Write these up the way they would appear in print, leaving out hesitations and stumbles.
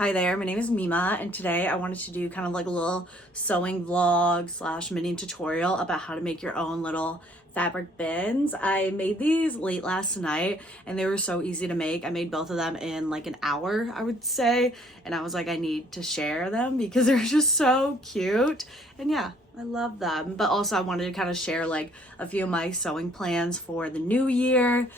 Hi there, my name is Mima, and today I wanted to do kind of like a little sewing vlog slash mini tutorial about how to make your own little fabric bins. I made these late last night and they were so easy to make. I made both of them in like an hour, I would say, and I was like, I need to share them because they're just so cute. And yeah, I love them. But also I wanted to kind of share like a few of my sewing plans for the new year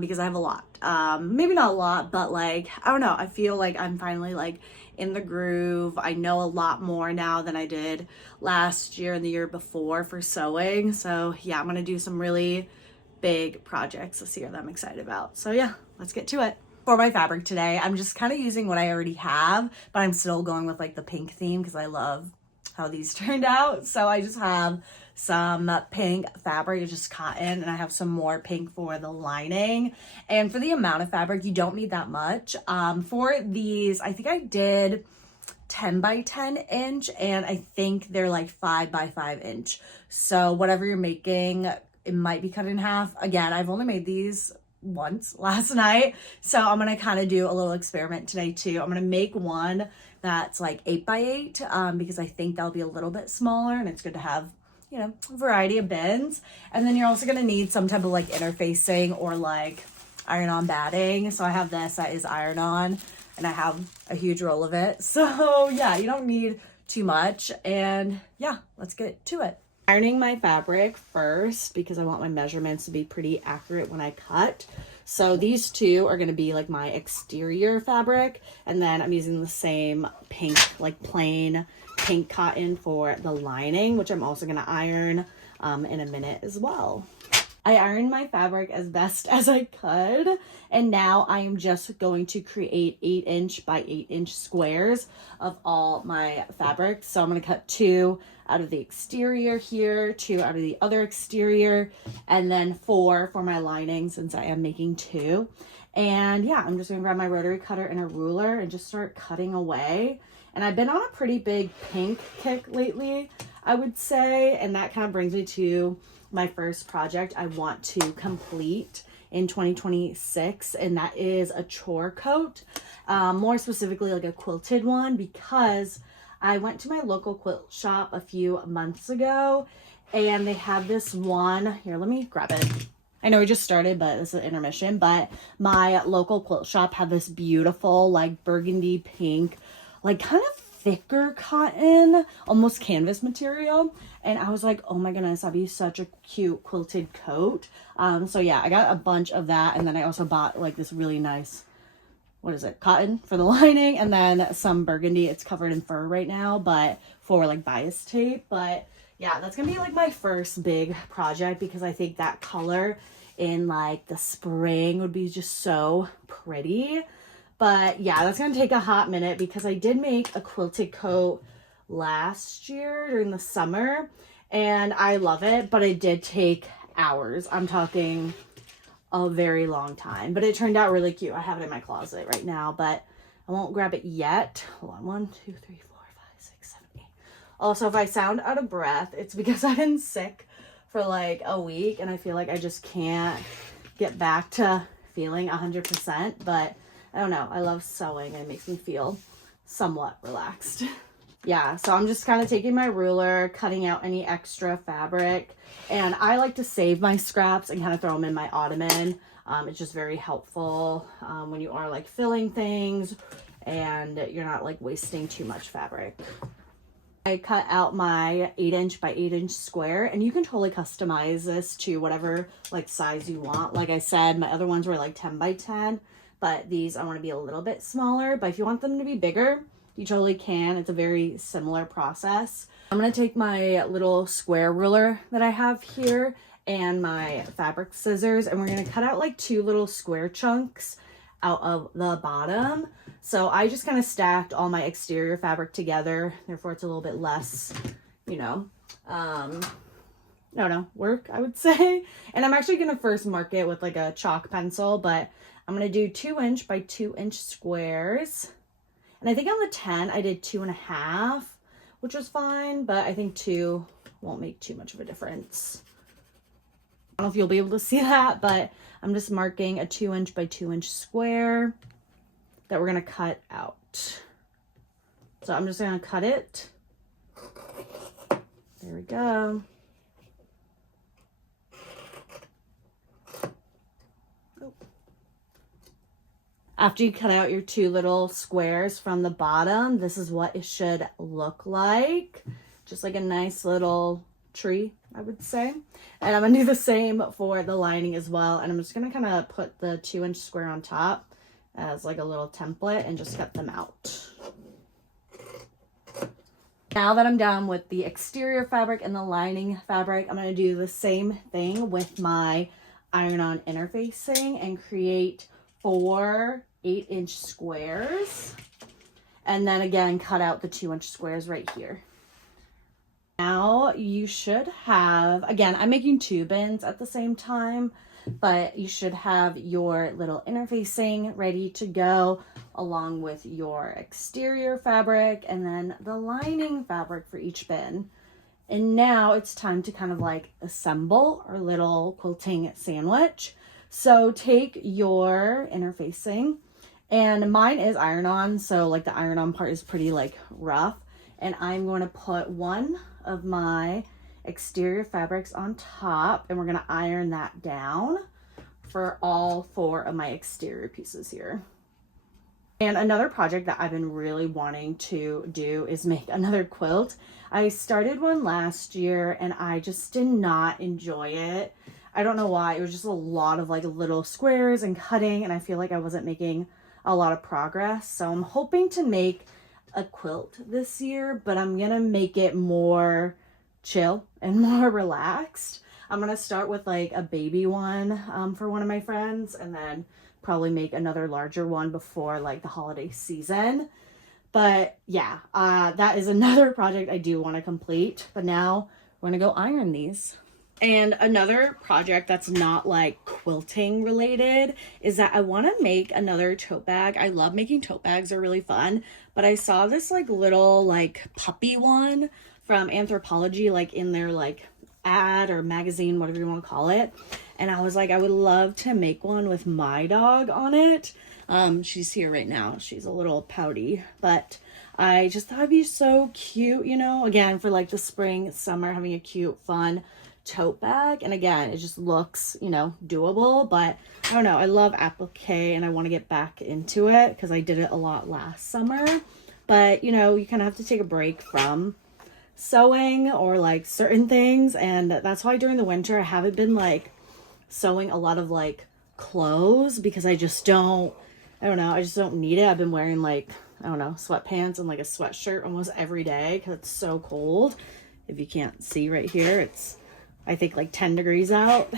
because I have a lot. Maybe not a lot, but like, I don't know. I feel like I'm finally like in the groove. I know a lot more now than I did last year and the year before for sewing. So yeah, I'm gonna do some really big projects this year that I'm excited about. So yeah, let's get to it. For my fabric today, I'm just kind of using what I already have, but I'm still going with like the pink theme because I love how these turned out. So I just have some pink fabric, it's just cotton, and I have some more pink for the lining. And for the amount of fabric, you don't need that much. For these, I think I did 10 by 10 inch, and I think they're like 5 by 5 inch. So whatever you're making, it might be cut in half. Again, I've only made these once last night, so I'm gonna kind of do a little experiment today too. I'm gonna make one that's like 8 by 8 because I think that'll be a little bit smaller, and it's good to have, you know, a variety of bins. And then you're also gonna need some type of like interfacing or like iron-on batting. So I have this that is iron-on, and I have a huge roll of it. So yeah, you don't need too much. And yeah, let's get to it. Ironing my fabric first because I want my measurements to be pretty accurate when I cut. So these two are going to be like my exterior fabric, and then I'm using the same pink, like plain pink cotton for the lining, which I'm also going to iron in a minute as well. I ironed my fabric as best as I could, and now I am just going to create 8-inch by 8-inch squares of all my fabric. So I'm going to cut 2 out of the exterior here, 2 out of the other exterior, and then 4 for my lining since I am making 2. And yeah, I'm just going to grab my rotary cutter and a ruler and just start cutting away. And I've been on a pretty big pink kick lately, I would say, and that kind of brings me to my first project I want to complete in 2026, and that is a chore coat, more specifically like a quilted one, because I went to my local quilt shop a few months ago and they have this one here. Let me grab it. I know we just started, but this is an intermission. But my local quilt shop had this beautiful like burgundy pink, like kind of thicker cotton, almost canvas material. And I was like, oh my goodness, that'd be such a cute quilted coat. So yeah, I got a bunch of that. And then I also bought like this really nice, what is it, cotton for the lining, and then some burgundy. It's covered in fur right now, but for like bias tape. But yeah, that's gonna be like my first big project because I think that color in like the spring would be just so pretty. But yeah, that's gonna take a hot minute because I did make a quilted coat last year during the summer and I love it, but it did take hours. I'm talking a very long time, but it turned out really cute. I have it in my closet right now, but I won't grab it yet. Hold on, 1, 2, 3, 4, 5, 6, 7, 8. Also, if I sound out of breath, it's because I've been sick for like a week and I feel like I just can't get back to feeling 100%, but I don't know. I love sewing and it makes me feel somewhat relaxed. Yeah, so I'm just kind of taking my ruler, cutting out any extra fabric, and I like to save my scraps and kind of throw them in my ottoman. It's just very helpful when you are like filling things and you're not like wasting too much fabric. I cut out my 8-inch by 8-inch square, and you can totally customize this to whatever like size you want. Like I said, my other ones were like 10 by 10, but these I want to be a little bit smaller. But if you want them to be bigger, you totally can. It's a very similar process. I'm going to take my little square ruler that I have here and my fabric scissors, and we're going to cut out like 2 little square chunks out of the bottom. So I just kind of stacked all my exterior fabric together, therefore it's a little bit less, you know, work, I would say. And I'm actually going to first mark it with like a chalk pencil, but I'm going to do 2-inch by 2-inch squares. And I think on the 10, I did 2.5, which was fine, but I think 2 won't make too much of a difference. I don't know if you'll be able to see that, but I'm just marking a 2-inch by 2-inch square that we're gonna cut out. So I'm just gonna cut it. There we go. After you cut out your 2 little squares from the bottom, this is what it should look like. Just like a nice little tree, I would say. And I'm gonna do the same for the lining as well. And I'm just gonna kind of put the 2-inch square on top as like a little template and just cut them out. Now that I'm done with the exterior fabric and the lining fabric, I'm gonna do the same thing with my iron-on interfacing and create 4 8-inch squares, and then again cut out the 2-inch squares right here. Now you should have, again, I'm making 2 bins at the same time, but you should have your little interfacing ready to go along with your exterior fabric and then the lining fabric for each bin. And now it's time to kind of like assemble our little quilting sandwich. So take your interfacing, and mine is iron-on, so like the iron-on part is pretty like rough, and I'm going to put one of my exterior fabrics on top, and we're going to iron that down for all 4 of my exterior pieces here. And another project that I've been really wanting to do is make another quilt. I started one last year and I just did not enjoy it. I don't know why. It was just a lot of like little squares and cutting, and I feel like I wasn't making a lot of progress. So I'm hoping to make a quilt this year, but I'm gonna make it more chill and more relaxed. I'm gonna start with like a baby one for one of my friends, and then probably make another larger one before like the holiday season. But yeah, that is another project I do want to complete. But now we're gonna go iron these. And another project that's not like quilting related is that I want to make another tote bag. I love making tote bags, they're really fun. But I saw this like little like puppy one from Anthropologie, like in their like ad or magazine, whatever you want to call it. And I was like, I would love to make one with my dog on it. She's here right now. She's a little pouty, but I just thought it'd be so cute, you know, again, for like the spring, summer, having a cute, fun tote bag. And again, it just looks, you know, doable. But I don't know, I love applique and I want to get back into it because I did it a lot last summer. But you know, you kind of have to take a break from sewing or like certain things, and that's why during the winter I haven't been like sewing a lot of like clothes because I just don't need it. I've been wearing like, I don't know, sweatpants and like a sweatshirt almost every day because it's so cold. If you can't see right here, it's I think like 10 degrees out.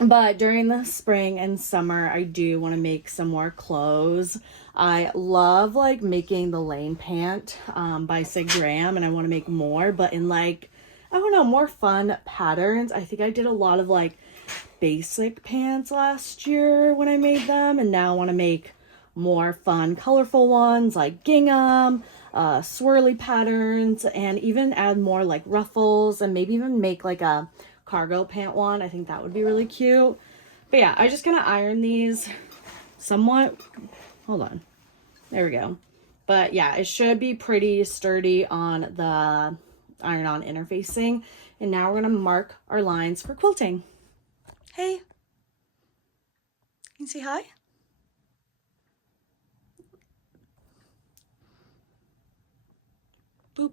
But during the spring and summer, I do want to make some more clothes. I love like making the Lane pant by Sig Graham, and I want to make more, but in like, I don't know, more fun patterns. I think I did a lot of like basic pants last year when I made them, and now I want to make more fun, colorful ones like gingham, swirly patterns, and even add more like ruffles, and maybe even make like a cargo pant one. I think that would be really cute. But yeah, I just gonna iron these somewhat. Hold on, there we go. But yeah, it should be pretty sturdy on the iron-on interfacing. And now we're gonna mark our lines for quilting. Hey, can you say hi? Boop.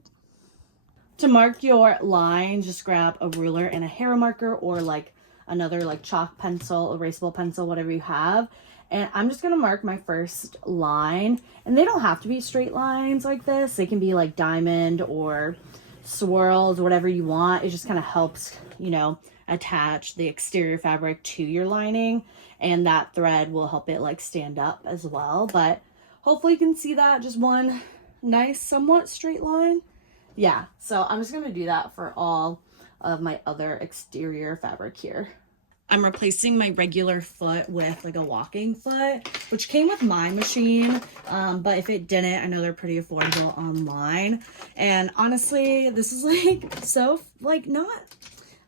To mark your line, just grab a ruler and a hero marker, or like another like chalk pencil, erasable pencil, whatever you have. And I'm just gonna mark my first line, and they don't have to be straight lines like this. They can be like diamond or swirls, whatever you want. It just kind of helps, you know, attach the exterior fabric to your lining, and that thread will help it like stand up as well. But hopefully you can see that, just one nice somewhat straight line. Yeah, so I'm just gonna do that for all of my other exterior fabric here. I'm replacing my regular foot with like a walking foot, which came with my machine, but if it didn't, I know they're pretty affordable online. And honestly, this is like so like not,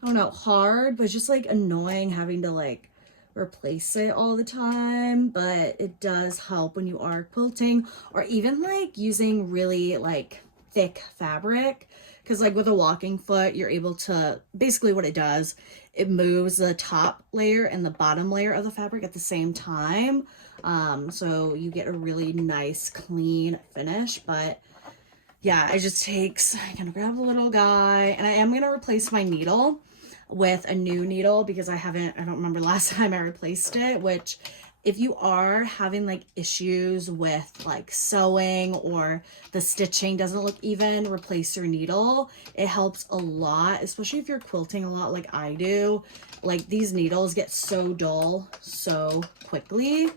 I don't know, hard, but just like annoying having to like replace it all the time, but it does help when you are quilting or even like using really like thick fabric, because like with a walking foot you're able to, basically what it does, it moves the top layer and the bottom layer of the fabric at the same time, so you get a really nice clean finish. But yeah, it just takes, I'm gonna grab a little guy, and I am gonna replace my needle with a new needle because I don't remember last time I replaced it, which if you are having like issues with like sewing or the stitching doesn't look even, replace your needle. It helps a lot, especially if you're quilting a lot like I do. Like these needles get so dull so quickly.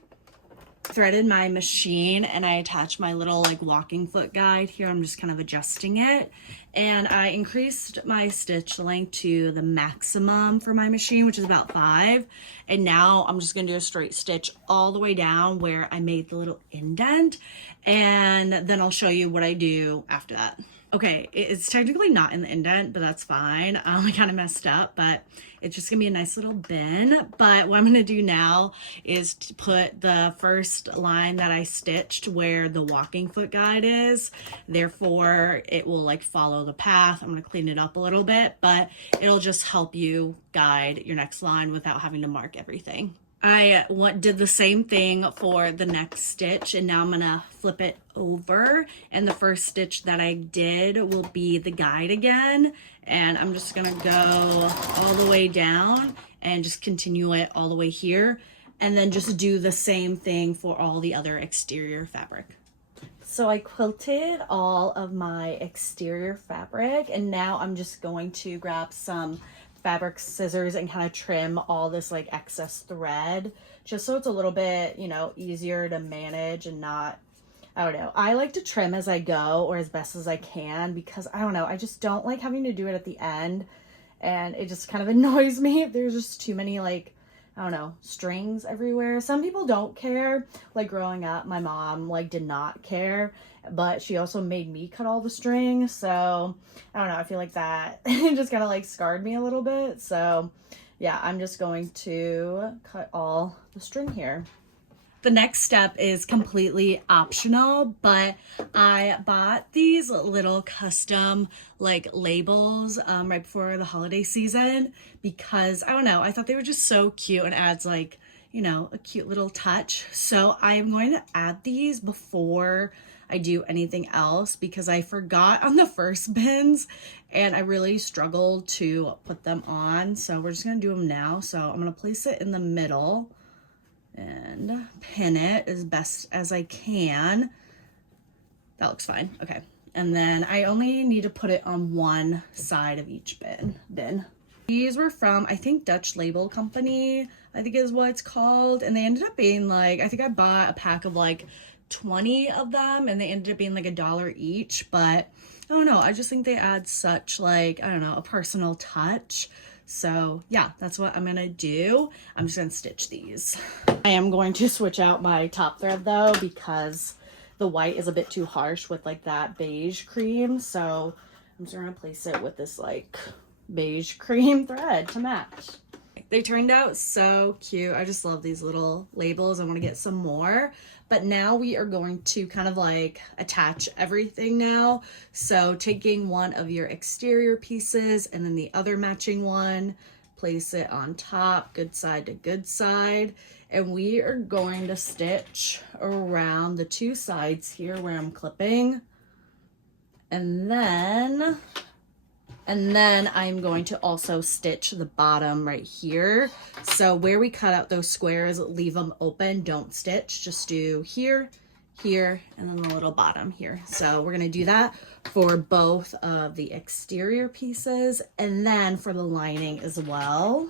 Threaded my machine and I attached my little like walking foot guide here. I'm just kind of adjusting it, and I increased my stitch length to the maximum for my machine, which is about 5. And now I'm just gonna do a straight stitch all the way down where I made the little indent, and then I'll show you what I do after that. Okay, it's technically not in the indent, but that's fine. I kind of messed up, but it's just gonna be a nice little bin. But what I'm gonna do now is to put the first line that I stitched where the walking foot guide is. Therefore, it will like follow the path. I'm gonna clean it up a little bit, but it'll just help you guide your next line without having to mark everything. I did the same thing for the next stitch, and now I'm gonna flip it over, and the first stitch that I did will be the guide again, and I'm just gonna go all the way down and just continue it all the way here, and then just do the same thing for all the other exterior fabric. So I quilted all of my exterior fabric, and now I'm just going to grab some fabric scissors and kind of trim all this like excess thread, just so it's a little bit, you know, easier to manage and not, I don't know. I like to trim as I go or as best as I can because I don't know, I just don't like having to do it at the end, and it just kind of annoys me if there's just too many like, I don't know, strings everywhere. Some people don't care. Like growing up, my mom like did not care, but she also made me cut all the string. So I don't know, I feel like that just kind of like scarred me a little bit. So yeah, I'm just going to cut all the string here. The next step is completely optional, but I bought these little custom like labels right before the holiday season because I don't know, I thought they were just so cute and adds like, you know, a cute little touch. So I'm going to add these before I do anything else because I forgot on the first bins and I really struggled to put them on. So we're just gonna do them now. So I'm gonna place it in the middle and pin it as best as I can. That looks fine. Okay. And then I only need to put it on one side of each bin. These were from, I think, Dutch Label Company, I think is what it's called. And they ended up being like, I think I bought a pack of like 20 of them and they ended up being like $1 each. But I don't know, I just think they add such like, I don't know, a personal touch. So yeah, that's what I'm gonna do. I'm just gonna stitch these. I am going to switch out my top thread though because the white is a bit too harsh with like that beige cream. So I'm just gonna replace it with this like beige cream thread to match. They turned out so cute. I just love these little labels. I want to get some more. But now we are going to kind of like attach everything now. So taking one of your exterior pieces and then the other matching one, place it on top, good side to good side. And we are going to stitch around the two sides here where I'm clipping. And then I'm going to also stitch the bottom right here. So where we cut out those squares, leave them open, don't stitch, just do here, here, and then the little bottom here. So we're gonna do that for both of the exterior pieces and then for the lining as well.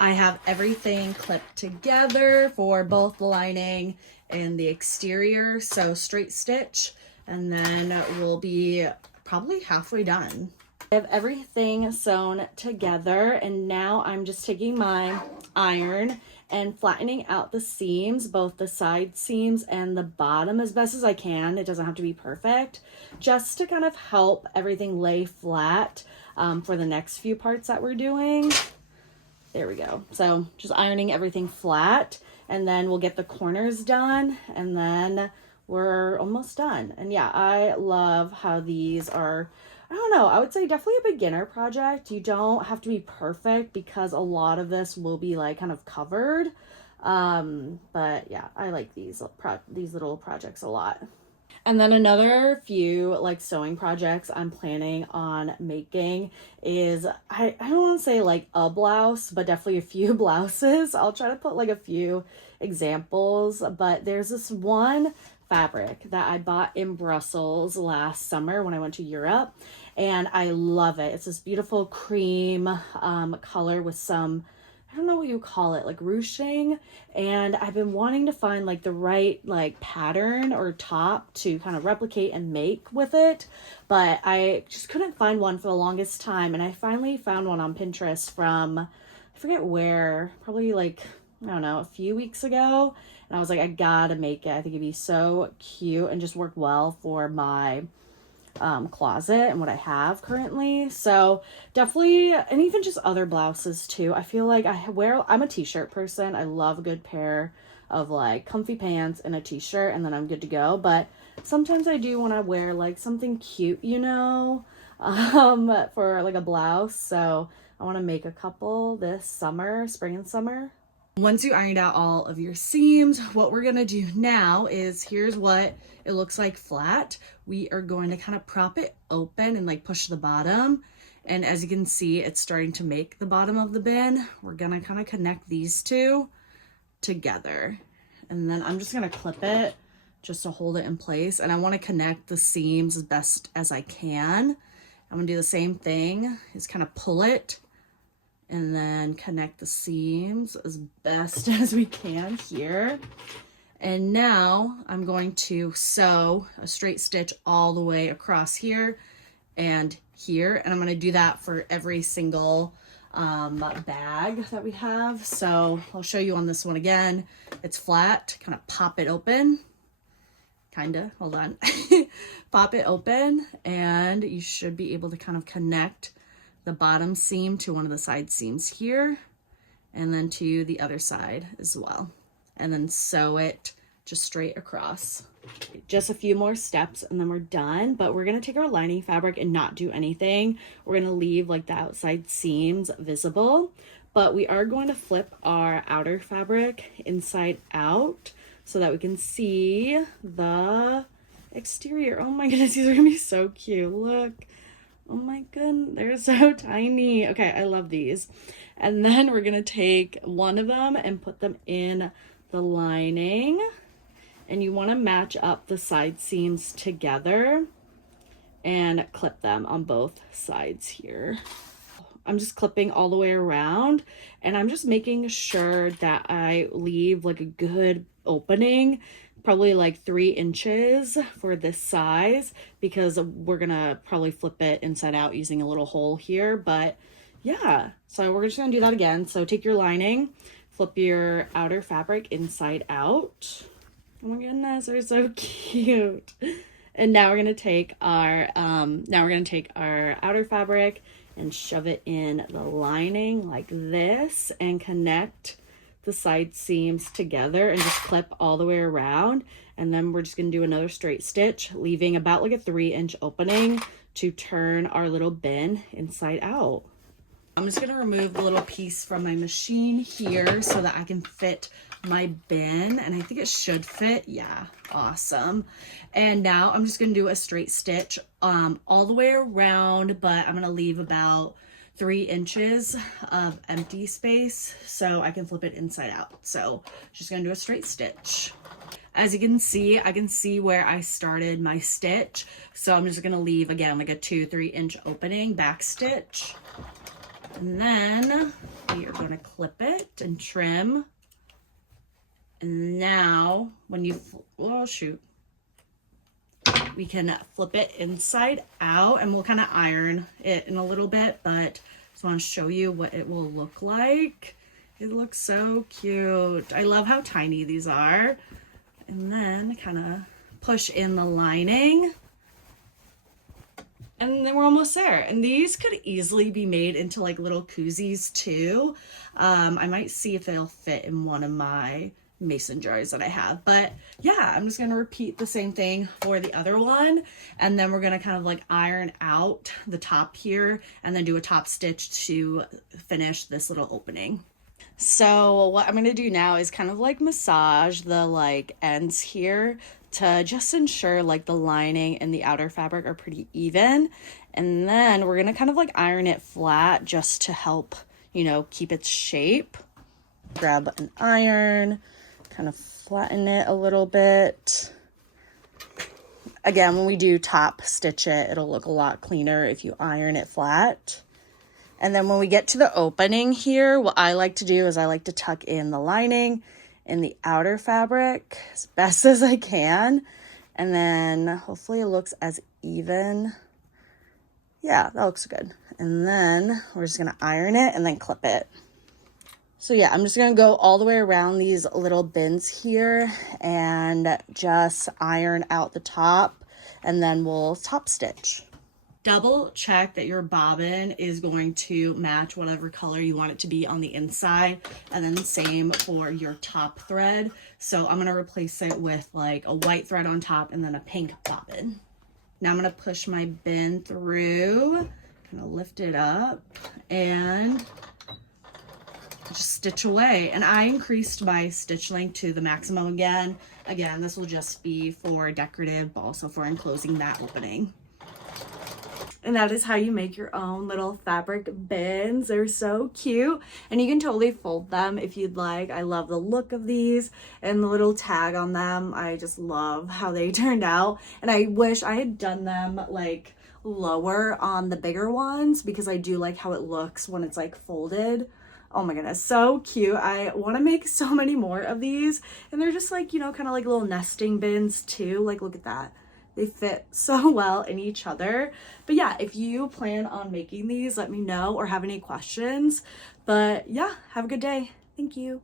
I have everything clipped together for both the lining and the exterior. So straight stitch, and then we'll be probably halfway done. I have everything sewn together, and now I'm just taking my iron and flattening out the seams, both the side seams and the bottom as best as I can. It doesn't have to be perfect, just to kind of help everything lay flat for the next few parts that we're doing. There we go. So just ironing everything flat, and then we'll get the corners done, and then we're almost done. And yeah, I love how these are, I don't know, I would say definitely a beginner project. You don't have to be perfect because a lot of this will be like kind of covered. But yeah, I like these little projects a lot. And then another few like sewing projects I'm planning on making is, I don't want to say like a blouse, but definitely a few blouses. I'll try to put like a few examples, but there's this one fabric that I bought in Brussels last summer when I went to Europe, and I love it. It's this beautiful cream color with some, I don't know what you call it, like ruching, and I've been wanting to find like the right like pattern or top to kind of replicate and make with it, but I just couldn't find one for the longest time, and I finally found one on Pinterest from, I forget where, probably like, I don't know, a few weeks ago, and I was like, I gotta make it. I think it'd be so cute and just work well for my closet and what I have currently. So definitely, and even just other blouses too. I feel like I'm a t-shirt person. I love a good pair of like comfy pants and a t-shirt, and then I'm good to go. But sometimes I do want to wear like something cute, you know, for like a blouse. So I want to make a couple this summer, spring and summer. Once you ironed out all of your seams, what we're gonna do now is, here's what it looks like flat. We are going to kind of prop it open and like push the bottom. And as you can see, it's starting to make the bottom of the bin. We're gonna kind of connect these two together. And then I'm just gonna clip it just to hold it in place. And I wanna connect the seams as best as I can. I'm gonna do the same thing, is kind of pull it and then connect the seams as best as we can here. And now I'm going to sew a straight stitch all the way across here and here. And I'm going to do that for every single bag that we have. So I'll show you on this one again. It's flat, kind of pop it open. Hold on. Pop it open, and you should be able to kind of connect the bottom seam to one of the side seams here, and then to the other side as well, and then sew it just straight across. Just a few more steps and then we're done, but we're gonna take our lining fabric and not do anything. We're gonna leave like the outside seams visible, but we are going to flip our outer fabric inside out so that we can see the exterior. Oh my goodness, these are gonna be so cute. Look. Oh my goodness, they're so tiny. Okay, I love these. And then we're gonna take one of them and put them in the lining. And you wanna match up the side seams together and clip them on both sides here. I'm just clipping all the way around, and I'm just making sure that I leave like a good opening, probably like 3 inches for this size, because we're gonna probably flip it inside out using a little hole here. But yeah, so we're just gonna do that again. So take your lining, flip your outer fabric inside out. Oh my goodness, they're so cute. And now we're gonna take our outer fabric and shove it in the lining like this and connect the side seams together and just clip all the way around. And then we're just gonna do another straight stitch, leaving about like a 3-inch opening to turn our little bin inside out. I'm just gonna remove the little piece from my machine here so that I can fit my bin, and I think it should fit. Yeah, awesome. And now I'm just gonna do a straight stitch all the way around, but I'm gonna leave about 3 inches of empty space so I can flip it inside out. So just gonna do a straight stitch. As you can see, I can see where I started my stitch. So I'm just gonna leave again like a 2-3 inch opening, back stitch. And then we are gonna clip it and trim. And now when you, we can flip it inside out, and we'll kind of iron it in a little bit, but just want to show you what it will look like. It looks so cute. I love how tiny these are. And then kind of push in the lining And then we're almost there. And these could easily be made into like little koozies too. I might see if they'll fit in one of my mason jars that I have. But yeah, I'm just gonna repeat the same thing for the other one. And then we're gonna kind of like iron out the top here and then do a top stitch to finish this little opening. So what I'm gonna do now is kind of like massage the like ends here to just ensure like the lining and the outer fabric are pretty even. And then we're gonna kind of like iron it flat just to help, you know, keep its shape. Grab an iron, kind of flatten it a little bit. Again, when we do top stitch it, it'll look a lot cleaner if you iron it flat. And then when we get to the opening here, what I like to do is I like to tuck in the lining in the outer fabric as best as I can. And then hopefully it looks as even. Yeah, that looks good. And then we're just gonna iron it and then clip it. So yeah, I'm just gonna go all the way around these little bins here and just iron out the top, and then we'll top stitch. Double check that your bobbin is going to match whatever color you want it to be on the inside, and then the same for your top thread. So I'm going to replace it with like a white thread on top and then a pink bobbin. Now I'm going to push my bin through, kind of lift it up and just stitch away. And I increased my stitch length to the maximum again. Again, this will just be for decorative, but also for enclosing that opening. And that is how you make your own little fabric bins. They're so cute. And you can totally fold them if you'd like. I love the look of these and the little tag on them. I just love how they turned out. And I wish I had done them like lower on the bigger ones, because I do like how it looks when it's like folded. Oh my goodness, so cute. I want to make so many more of these. And they're just like, you know, kind of like little nesting bins too. Like, look at that. They fit so well in each other. But yeah, if you plan on making these, let me know or have any questions. But yeah, have a good day. Thank you.